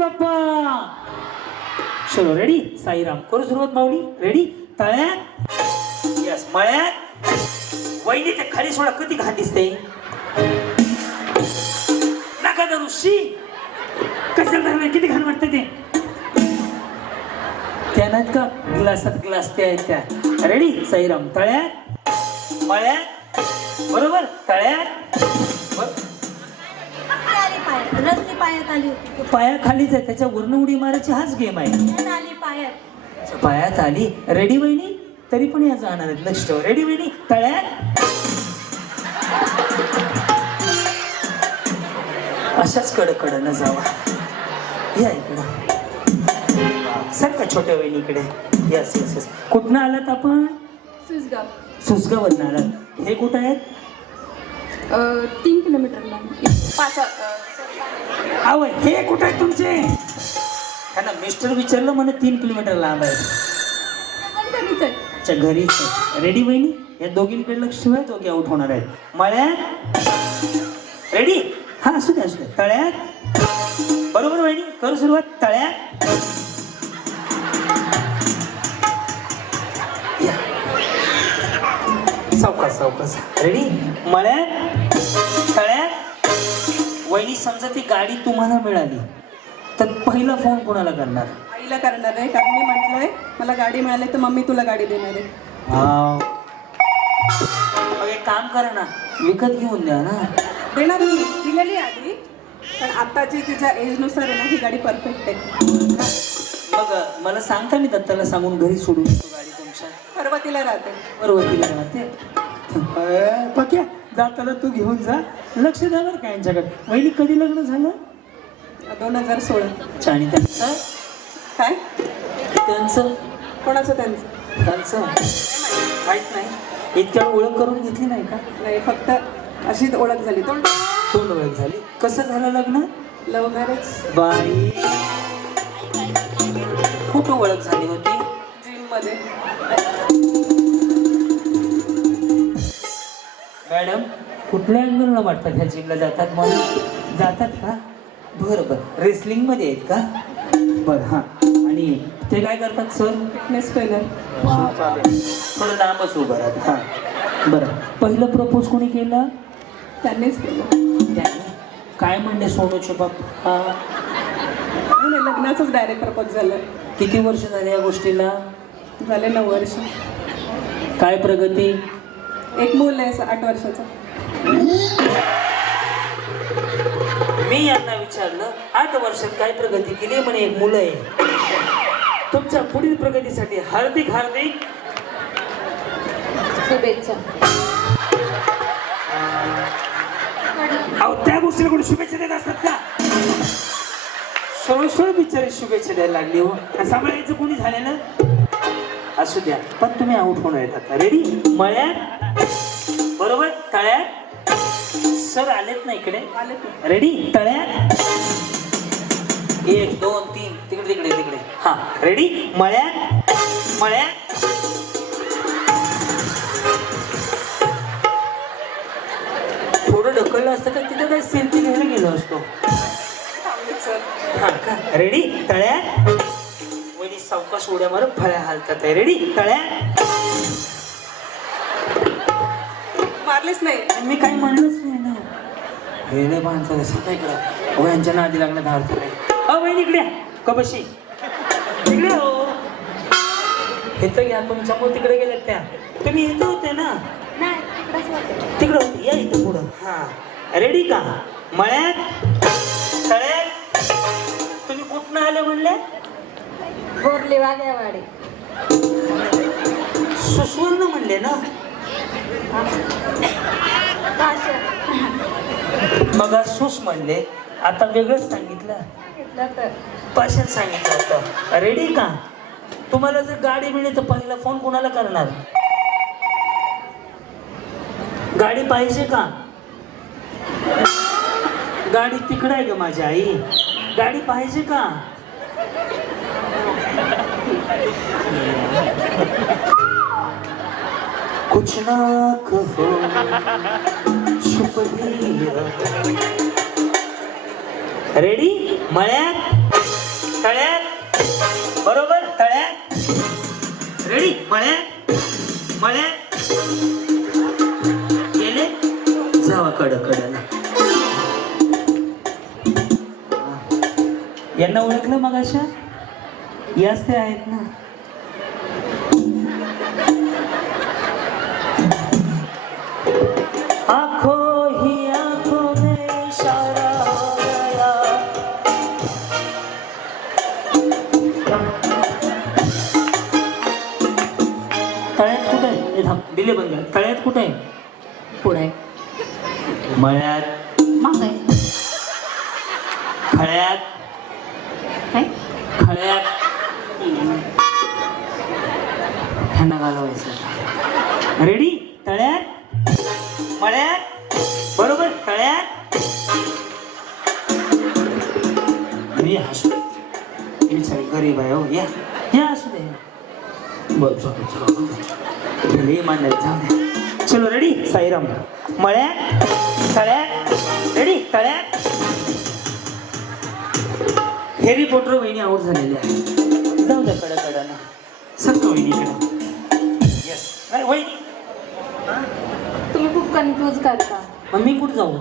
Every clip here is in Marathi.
बाप्पा. चलो रेडी साईराम करू सुरुवात माऊली? रेडी तळ्यात? यस मळ्यात? वहिनी ते खाली सोडा कधी घाण दिसते. नका धरू शी. कशाला धरलं किती घाण वाटतं ते? त्यानं का? ग्लासात ग्लास त्या आहेत त्या. रेडी साईराम तळ्यात? मळ्यात? बरोबर? तळ्यात? पायात रस्ते पायात आली होती. पायाखालीच आहे त्याच्या वर्ण उडी मारायची हाच गेम आहे. पायात आली पायात. पायात आली. रेडी वहिनी? तरी पण या जाणार आहेत लक्ष ठेवा. रेडी वहिनी? तळ्यात. अशाच कडं कडं न जावा. या इकडं. सर का छोट्या वहिनीकडे? यस यस यस कुठनं आलात आपण? सुसगाव सुसगावरनं आलात. हे कुठं आहेत? अ, तीन किलोमीटर लांब पाच अ, अहो हे कुठं आहे तुमचे? त्यांना मिस्टर विचारलं म्हणे तीन किलोमीटर लांब आहे. अच्छा घरीच रेडी बहिणी या दोघींकडे लक्ष ठेवा दोघे आउट होणार आहेत. मळ्यात? रेडी हा असू दे असू दे तळ्यात? बरोबर बहिणी करू सुरुवात. तळ्यात? या. सावकाश सावकाश. रेडी मळ्यात? वहिनी समजा ती गाडी तुम्हाला मिळाली तर पहिला फोन कोणाला करणार? आईला करणार आहे कारण मी म्हटलंय मला गाडी मिळाली तर मम्मी तुला गाडी देणार आहे. वाव. मग एक काम करा ना विकत घेऊन द्या ना. देणार मी दिलेली आहे आधी पण आताची तिच्या एजनुसार आहे ना ही गाडी परफेक्ट आहे. मग मला सांगता मी दत्ताला सांगून घरी सोडून देतो गाडी तुमच्या. पर्वतीला राहते. पर्वतीला राहते. अं, पक्या. जाताना तू घेऊन जा. लक्ष द्या बरं का यांच्याकडे. वहिनी कधी लग्न झालं? दोन हजार सोळा. अच्छा, आणि त्यांचं काय? त्यांचं? कोणाचं त्यांचं? त्यांचं? माहीत. नाही. इतक्या ओळख करून घेतली नाही का? नाही फक्त अशीच ओळख झाली. तो दोन ओळख झाली. कसं झालं लग्न? लव्ह मॅरेज बाई. कुठं ओळख झाली होती? जिममध्ये मॅडम कुठल्या अँगलला वाटतात ह्या जिमला जातात? म्हणून जातात का? बरं बरं. रेसलिंगमध्ये आहेत का? बरं हां. आणि ते काय करतात सर फिटनेस ट्रेनर थोडं लांबच उभं राहत हां. बरं. पहिलं प्रपोज कोणी केलं? त्यांनीच केलं. त्याने. काय म्हणले सोनूचे बाप हा. नाही लग्नाचंच डायरेक्ट प्रपोज झालं. किती वर्ष झाले या गोष्टीला? झाले नऊ वर्ष. काय प्रगती? एक मूल आहे आठ वर्षाचं. मी यांना विचारलं आठ वर्षात काय प्रगती केली? म्हणे एक मुलं आहे. तुमच्या पुढील प्रगतीसाठी हार्दिक हार्दिक शुभेच्छा. अहो त्या गोष्टीला कोणी शुभेच्छा देत असतात का? सरळ सरळ बिचारी शुभेच्छा द्यायला लागली हो. सांभाळायचं कोणी झालेलं? असू द्या पण तुम्ही आउट होणार आहेत आता. रेडी मळ्यात? बरोबर? तळ्यात? सर आलेत ना इकडे? आलेत रेडी तळ्यात? एक दोन तीन. तिकडे तिकडे तिकडे. हा. रेडी मळ्यात? मळ्यात? थोडं ढकललं असतं का? तिथं काय सेल्फी घ्यायला गेलो असतो. हा. का रेडी तळ्यात? वहिनी सावकाश उड्या मारून फळ्या हालतात. आहे रेडी तळ्यात? मारलीच नाही. मी काही म्हणलंच नाही ना. हे रे माणसं कसं काय करा यांच्या नादी लागण्यात अर्थ नाही अ बहीण इकडे कबशी. इकडे हो. हे तर घ्या तुमच्या मुळे तिकडे गेलेत त्या. तुम्ही इथं होते ना? तिकडं होते. या इथं पुढं. हा. रेडी का? मळ्यात? तळ्यात? तुम्ही कुठनं आले म्हणले? बोरले वाघ्यावाडे. सुसवर्ण म्हणले ना? मग सुस म्हणले आता वेगळंच सांगितलं. सांगितलं पाशात सांगितलं होतं. रेडी का? तुम्हाला जर गाडी मिळेल तर पहिला फोन कोणाला करणार? गाडी पाहिजे का? गाडी तिकडं आहे ग माझी आई. गाडी पाहिजे का? कुछ ना कहो छुप रेडी मळ्यात? तळ्यात? बरोबर? तळ्यात? रेडी मळ्यात? मळ्यात? गेले जावा कड कडला यांना ओळखलं मग अशा याच ते आहेत ना? दिले बंद. तळ्यात कुठे आहे? पुढे. मळ्यात. मग खळ्यात. काय? खळ्यात. ह्यांना घालवायचं रेडी बरं चलो रेडी साईराम. मळ्यात तळ्यात रेडी तळ्यात हेरी पोटर वहिनी आऊट झालेली आहे जाऊ द्या कडा कडानं सत्य वहिनीकडे. येस नाही वहिनी. तुम्ही खूप कन्फ्यूज करता. मग मी कुठं जाऊ?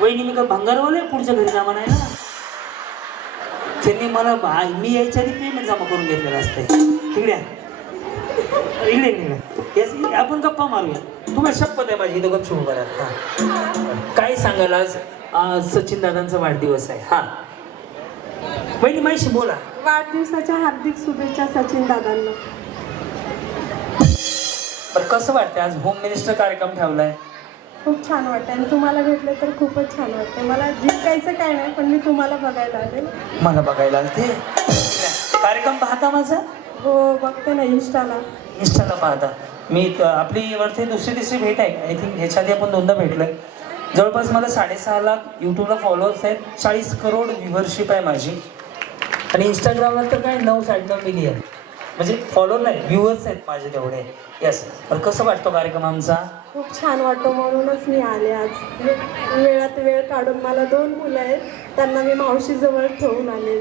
वहिनी मी का भंगारवाले पुढच्या घरी जा म्हणायला त्यांनी मला मी यायच्या आधी पेमेंट जमा करून घेतलेलं असतंय. इकडे इकडे येस आपण गप्पा मारूया. तुम्हाला शपथ आहे माझी इथं गपचूप करा हां. काय सांगाल आज? सचिन दादांचा वाढदिवस आहे. हां. वहिनी माहिती बोला. वाढदिवसाच्या हार्दिक शुभेच्छा सचिन दादांना पण कसं वाटतं आज होम मिनिस्टर कार्यक्रम ठेवलाय? खूप छान वाटतं आणि तुम्हाला भेटलं तर खूपच छान वाटतं मला जिंकायचं काय नाही पण मी तुम्हाला बघायला आले. मला बघायला आलते. कार्यक्रम पाहता माझा? हो बघते ना इंस्टाला इंस्टाला पाहता. मी आपली वरती दुसरी तिसरी भेट आहे. आय थिंक ह्याच्या आधी आपण दोनदा भेटलोय. जवळपास मला साडेसहा लाख यूट्यूबला फॉलोअर्स आहेत. चाळीस करोड व्ह्युअरशिप आहे माझी. आणि इंस्टाग्रामला तर काय नऊ साडेनऊ मिलियन म्हणजे फॉलोअर नाही व्ह्युअर्स आहेत माझे तेवढे. येस तर कसं वाटतो कार्यक्रम आमचा? खूप छान वाटतं. म्हणूनच मी आले आज. वेळात वेळ काढून मला दोन मुलं आहेत. त्यांना मी मावशीजवळ ठेवून आले.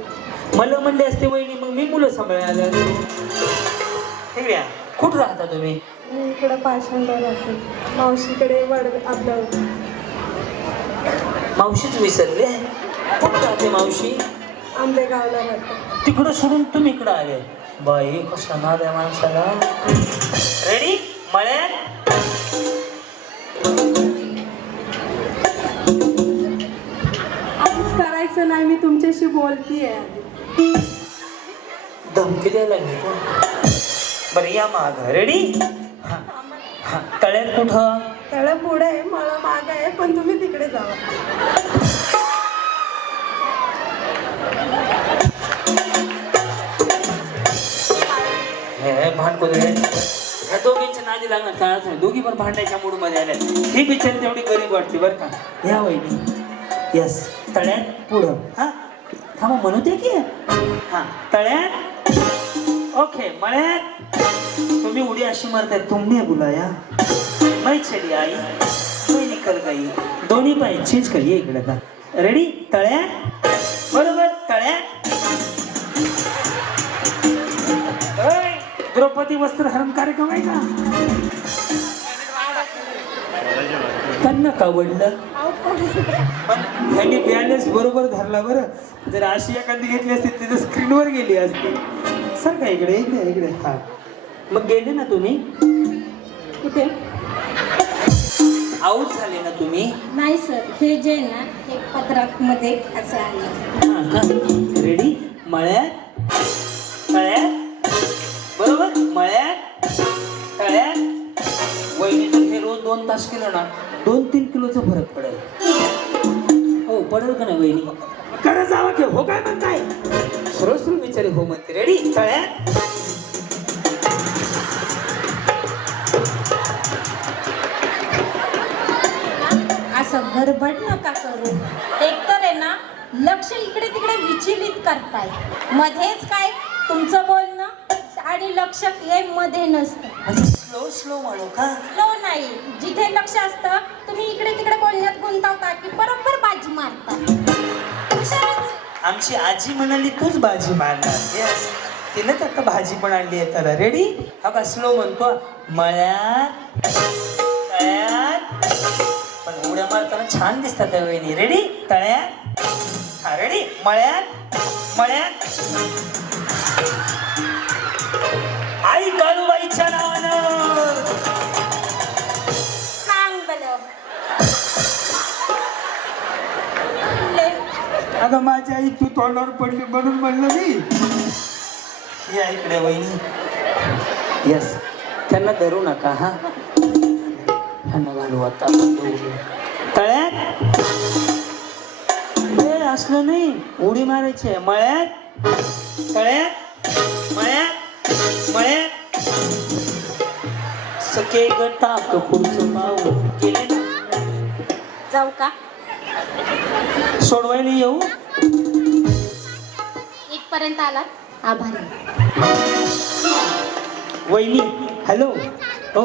मला म्हणले असते वहिनी मी मुलं सांभाळायला आहे? कुठं राहता तुम्ही? मी इकडं पाषाणला राहते मावशीकडे आपलं मावशीच विसरले? कुठं राहते मावशी? आंबेगावला राहते. तिकडं सोडून तुम्ही इकडं आले. बाई कसला नाद आहे माणसाला. रेडी मळ्यात असंच करायचं नाही मी तुमच्याशी बोलतीये. धमकी द्यायला लागली बरं या माग. रेडी हा. तळ्यात कुठं? तळ पुढे आहे मला माग आहे पण तुम्ही तिकडे जावा हे भांडकोदळे ह्या दोघींच्या नादी लागणार काळात नाही दोघी पण भांडायच्या मूडमध्ये आल्या. ही बिचारी तेवढी गरीब वाटते बरं का? ह्या वहिनी. येस तळ्यात पुढं. हा? थांबा म्हणू दे की? हा. तळ्यात ओके म्हणे तुम्ही उडी अशी मारताय तुम्ही बुलाया. मै चली आई मैं निकल गई. दोन्ही पाय चेंज करिये इकडे आता रेडी तळ्या? बरोबर तळ्या? द्रौपदी वस्त्रहरण कार्यक्रम आहे का? त्यांना का आवडलं पण- पण त्यांनी बॅलन्स बरोबर धरला बरं. जर अशी एखादी घेतली असती तिथं स्क्रीनवर गेली असती. सर का इकडे इकडे इकडे. हा. मग गेले ना तुम्ही? कुठे? आऊट झाले ना तुम्ही? नाही सर हे जे आहे ना हे पत्रामध्ये असं आहे. हा का रेडी मळ्यात तळ्यात बरोबर? मळ्यात तळ्यात. वहिनीचं हे रोज दोन तास केलं ना दोन तीन किलोचा फरक पडेल. हो पडेल का नाही वहिनी? करा जावा की हो काय म्हणताय? सरळ विचारे हो म्हणते रेडी असं गडबड नका करू. एकतर आहे ना लक्ष इकडे तिकडे विचलित करताय. मध्येच काय? तुमचं बोलणं आणि लक्ष हे मध्ये नसतं. स्लो स्लो म्हणू का? नो नाही. जिथे लक्ष असतं तुम्ही इकडे तिकडे बोलण्यात गुंतवता की बरोबर बाजी मारता. आमची आजी म्हणाली तूच भाजी मारणार येस तिनंच तर आता भाजी पण आणली आहे. तर रेडी हा का स्लो म्हणतो? मळ्यात तळ्यात. पण उड्या मारताना छान दिसतात त्या वेळी रेडी तळ्यात. हा रेडी मळ्यात मळ्यात. आई कालूबाईच्या नावानं. अगं माझी आई तू तोंडावर पडली म्हणून म्हणलं मी. या इकडे वहिनी. यस त्यांना धरू नका हा. त्यांना घालू आता. तळ्यात? ए, असलं नाही. उडी मारायची आहे. मळ्यात? तळ्यात? मळ्यात? मळ्यात? सके ग टाक पुढचं पाऊल गेले ना? जाऊ का? सोडवायला येऊ? इथपर्यंत आला आभारी. वहिनी हॅलो. हो.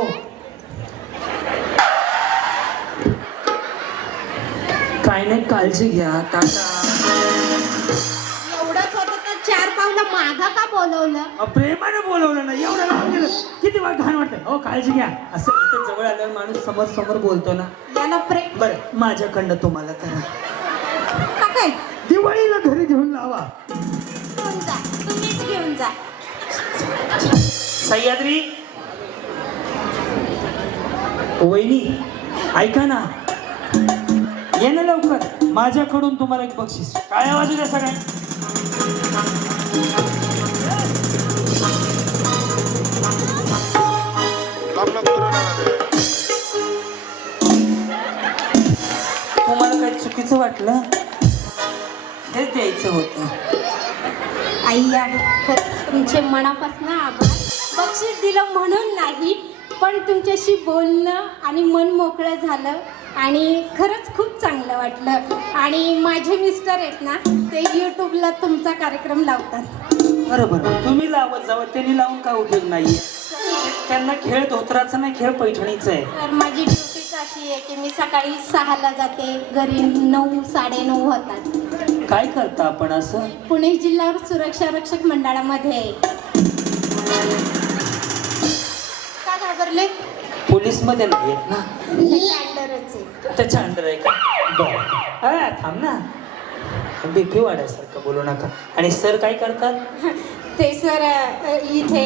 काय नाही काळजी घ्या. टाटा. मागा का बोलवलं? अ, प्रेमाने बोलवलं ना एवढं लावून गेलं. किती वाट घाण वाटतं हो काळजी घ्या. असं इथे जवळ आल्यावर माणूस समोर समोर बोलतो ना. याला प्रेम. बरं माझ्याकडनं तुम्हाला करा. का काय? दिवाळीला घरी घेऊन लावा. घेऊन जा. तुम्हीच घेऊन जा. सह्याद्री. वहिनी ऐका ना. ये ना लवकर. माझ्याकडून तुम्हाला एक बक्षीस. काय वाजू द्या सगळ्या. तुम्हाला काही चुकीचं वाटलं? हे द्यायचं होतं. आई आहे तुमचे मनापासून आभार. बक्षीस दिलं म्हणून नाही पण तुमच्याशी बोलणं आणि मन मोकळं झालं. आणि खरंच खूप चांगलं वाटलं. आणि माझे मिस्टर आहेत ना ते यूट्यूबला तुमचा कार्यक्रम लावतात. बरं बरं तुम्ही लावत जावं त्यांनी लावून काय उपयोग नाहीये त्यांना खेळ धोत्राचा नाही खेळ पैठणीचा आहे. तर माझी ड्युटीच अशी आहे की मी सकाळी सहाला जाते घरी नऊ साडेनऊ होतात. काय करता आपण असं? पुणे जिल्हा सुरक्षा रक्षक मंडळामध्ये. आहे. पोलीसमध्ये नाही आहेत ना? त्याच्या अंडर आहे का? बरं. अरे थांब ना. बीपी वाढायसारखं बोलू नका. आणि सर काय करतात? ते सर इथे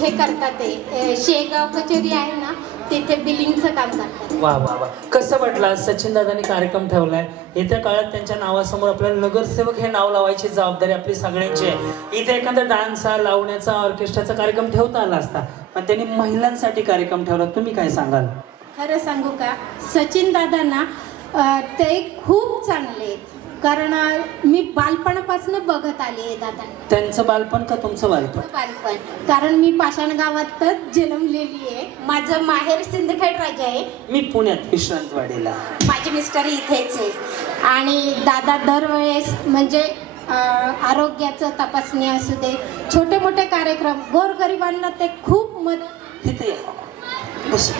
हे करतात ते. शेगाव कचेरी आहे ना तिथे बिलिंगचं काम करतात. वा वा वा. कसं वाटलं सचिन दादांनी कार्यक्रम ठेवलाय? येत्या काळात त्यांच्या नावासमोर आपल्याला नगरसेवक हे नाव लावायची जबाबदारी आपली सगळ्यांची आहे. इथे एखादा डान्सचा लावण्याचा ऑर्केस्ट्राचा कार्यक्रम ठेवता आला असता. पण त्यांनी महिलांसाठी कार्यक्रम ठेवला. तुम्ही काय सांगाल? खरं सांगू का? सचिन दादांना ते खूप चांगले कारण मी बालपणापासून बघत आले दादांना. त्यांचं बालपण का तुमचं बालपण? बालपण. कारण मी पाषाण गावातच जन्मलेली आहे. माझं माहेर सिंदखेड राजा आहे. मी पुण्यात विश्रांतवाडीला. माझे मिस्टर इथेच आहे. आणि दादा दरवेळेस म्हणजे आरोग्याचं तपासणी असू दे छोटे मोठे कार्यक्रम गोरगरिबांना ते खूप मदत तिथे या. बस.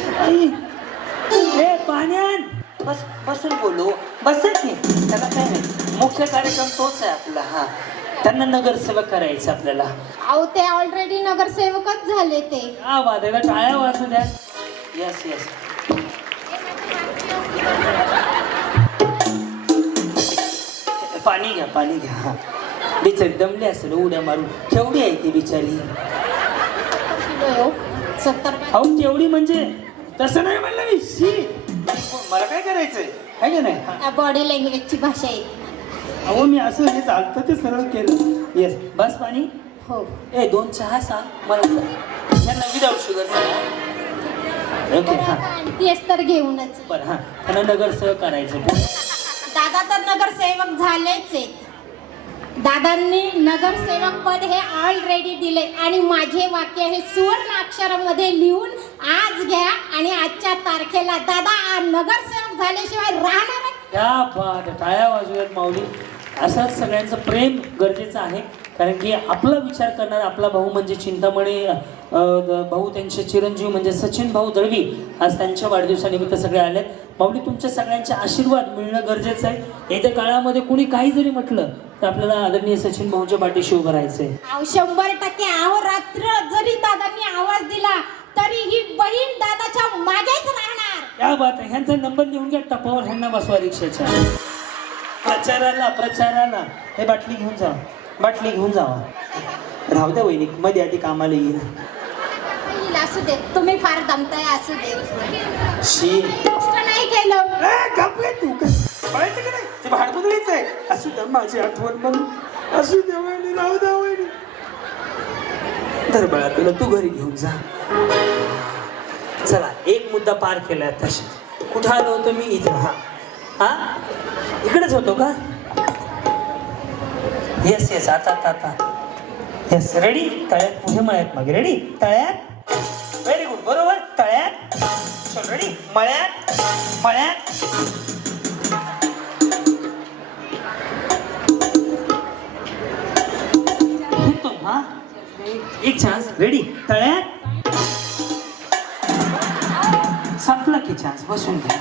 ए पाण्यान. बस बसून बोलू. बसत नाही. त्याला काय नाही. मुख्य कार्यक्रम तोच आहे आपला हा. त्यांना नगरसेवक करायचं आपल्याला. अहो ते ऑलरेडी नगरसेवकच झाले ते. हा वाजायला टाळ्या वाजू द्या. येस येस पाणी घ्या पाणी घ्या. बिचारी दमली असेल उड्या मारून. केवढी आहे ती बिचारी? हो. सत्तर अहो तेवढी म्हणजे तसं नाही म्हणलं मी. शी. मला काय करायचंय? आहे का नाही? हा. बॉडी लँग्वेजची भाषा आहे. अहो मी असं हे चालतं ते सरळ केलं. येस बस पाणी. हो. ए दोन चहा सांग मला यांना विदाऊट शुगर सांगा ओके हां. तर घेऊनच. बरं हां त्यांना नगरसेवक करायचं दादा तर नगरसेवक झालेच आहेत. दादांनी नगरसेवक पद हे ऑलरेडी दिले आणि माझे वाक्य हे सुवर्ण अक्षरामध्ये लिहून आज घ्या आणि आजच्या तारखेला दादा नगरसेवक झाल्याशिवाय राहणार त्या बात टाळ्या वाजूयात माऊली. असंच सगळ्यांचं प्रेम गरजेचं आहे. कारण की आपला विचार करणारा आपला भाऊ म्हणजे चिंतामणी भाऊ त्यांचे चिरंजीव म्हणजे सचिन भाऊ दळवी आज त्यांच्या वाढदिवसानिमित्त सगळे आलेत. माऊली तुमच्या सगळ्यांचे आशीर्वाद मिळणं गरजेचं आहे. येत्या काळामध्ये कुणी काही जरी म्हटलं तर आपल्याला आदरणीय सचिन भाऊच्या पाठीशी उभं राहायचं आहे अहो शंभर टक्के. अहो रात्र जरी दादांनी आवाज दिला तरी ही बहीण दादाच्या मागेच राहणार. या बात आहे. ह्यांचा नंबर लिहून घ्या टपावर ह्यांना बसवा रिक्षाच्या प्रचाराला प्रचाराला. हे बाटली घेऊन जा. बाटली घेऊन जावा. राहू द्या वहिनी मध्ये आधी कामाला येईल येईल, असू दे. तुम्ही फार दमताय असू दे. शी. नाही केलं. ए, तू. का? कळायचं का नाही? ते आहे. असू द्या माझी आठवण म्हणून. असू द्या वहिनी राहू द्या वहिनी. धर बाळा तुला तू घरी घेऊन जा. चला एक मुद्दा पार केलाय तशी. कुठं आलो होतो मी? इथं हा हा? इकडेच होतो का? येस येस आता आता आता. येस रेडी तळ्यात पुढे मळ्यात मागे. रेडी तळ्यात? व्हेरी गुड बरोबर? तळ्यात? चल रेडी मळ्यात? मळ्यात? हा? एक चान्स रेडी तळ्यात? संपला की चान्स बसून घ्या.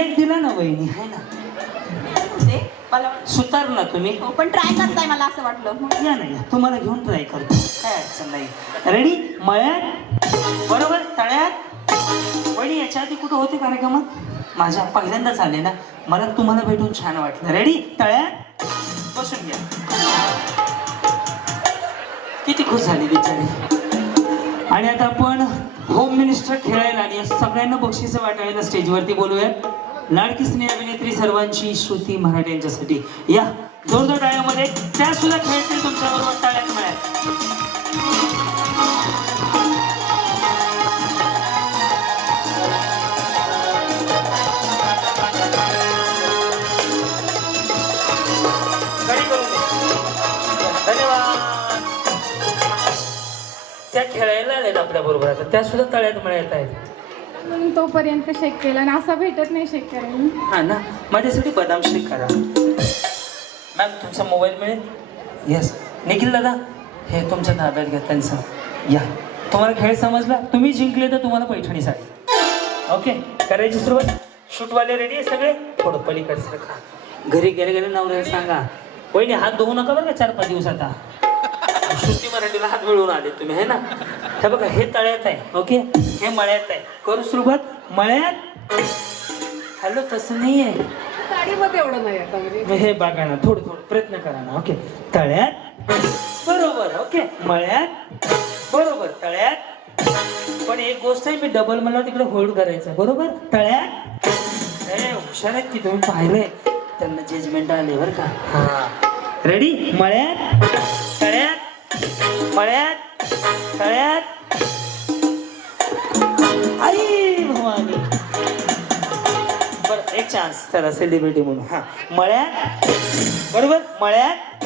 एक दिला ना वहिनी आहे ना? मला सुतार ना तुम्ही. हो, पण ट्राय करताय मला असं वाटलं. या ना या. तुम्हाला घेऊन ट्राय करतो. काय अडचण नाही. रेडी मळ्यात? बरोबर? तळ्यात? वहिनी याच्या आधी कुठं होते कार्यक्रमात? माझ्या पहिल्यांदाच आले ना. मला तुम्हाला भेटून छान वाटलं. रेडी तळ्यात? बसून घ्या. किती खुश झाली बिचारी. आणि आता आपण होम मिनिस्टर खेळायला आणि या सगळ्यांना बक्षिसं वाटायला स्टेजवरती बोलूयात. लाडकी स्नेह अभिनेत्री सर्वांची श्रुती मराठे यांच्यासाठी. या जोरदार टाळ्यामध्ये त्या सुद्धा खेळतील तुमच्याबरोबर टाळ्यात मिळाल त्या खेळायला आल्या आपल्या बरोबर आता त्या सुद्धा तळ्यात मिळत आहेत. म्हणून तोपर्यंत शेक केला आणि असा भेटत नाही शेक करायला हा ना? माझ्यासाठी बदाम शेक करा. मॅम तुमचा मोबाईल मिळेल? येस निखिल दादा हे तुमच्या ताब्यात घ्या त्यांचं. या. तुम्हाला खेळ समजला? तुम्ही जिंकले तर तुम्हाला पैठणी साडी ओके करायची सुरुवात? शूटवाले रेडी आहे सगळे? थोडं पलीकडे सारखा घरी गेले गेले नवऱ्याला सांगा. वहिनी हात धुवू नका बरं का चार पाच दिवस आता? श्रुती मराठीला हात मिळवून आले तुम्ही है ना? हे बघा हे तळ्यात आहे ओके हे मळ्यात आहे. करू सुरुवात? मळ्यात? हॅलो तसं नाही आहे साडीमध्ये एवढं नाही आता म्हणजे. मग हे बघा ना थोडं थोडं प्रयत्न करा ना ओके? तळ्यात? बरोबर ओके? मळ्यात? बरोबर तळ्यात? पण एक गोष्ट आहे मी डबल मला तिकडे होल्ड करायचं बरोबर? तळ्यात? ए हुशार आहेत की तुम्ही पाहिलंय. त्यांना जजमेंट आले बरं का. हा. रेडी मळ्यात? तळ्यात? मळ्यात तळ्यात. आई भवानी. बरं एक चान्स त्याला सेलिब्रिटी म्हणून. हा. मळ्यात बरोबर? मळ्यात.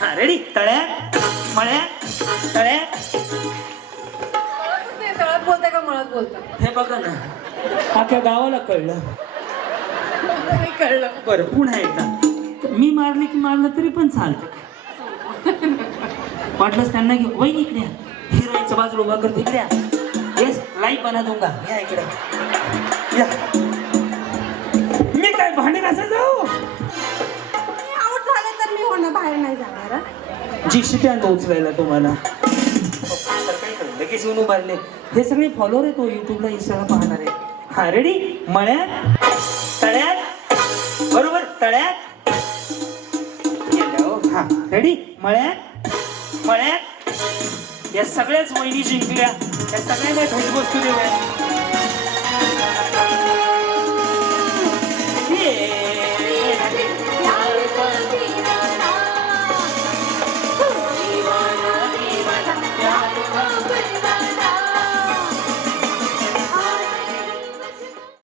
हा रेडी तळ्यात मळ्यात तळ्यात. तळात बोलताय का मळत बोलता हे बघा ना. अख्ख्या गावाला कळलं. नाही कळलं. बरं पुन्हा एकदा. मी मारले की मारलं तरी पण चालतं. वाटलंच त्यांना घेऊ वही इकडे हिरोईनच्या बाजूला उभा कर तिकडे येस लाईव्ह बना दूंगा. या इकडे. या. मी काय भांडे कसं जाऊ? आऊट झाले तर मी होणं बाहेर नाही जाणार. जी शिप्यांदा उचलायला तुम्हाला. लगेच येऊन उभारले. हे सगळे फॉलोअर आहेत तो युट्यूबला इंस्टाला पाहणार. आहे हा रेडी मळ्यात? तळ्यात? बरोबर तळ्यात? हो. हा रेडी मळ्यात? मळ्यात या सगळ्याच वहिनी जिंकल्या. या सगळ्यांना भेटवस्तू देऊया.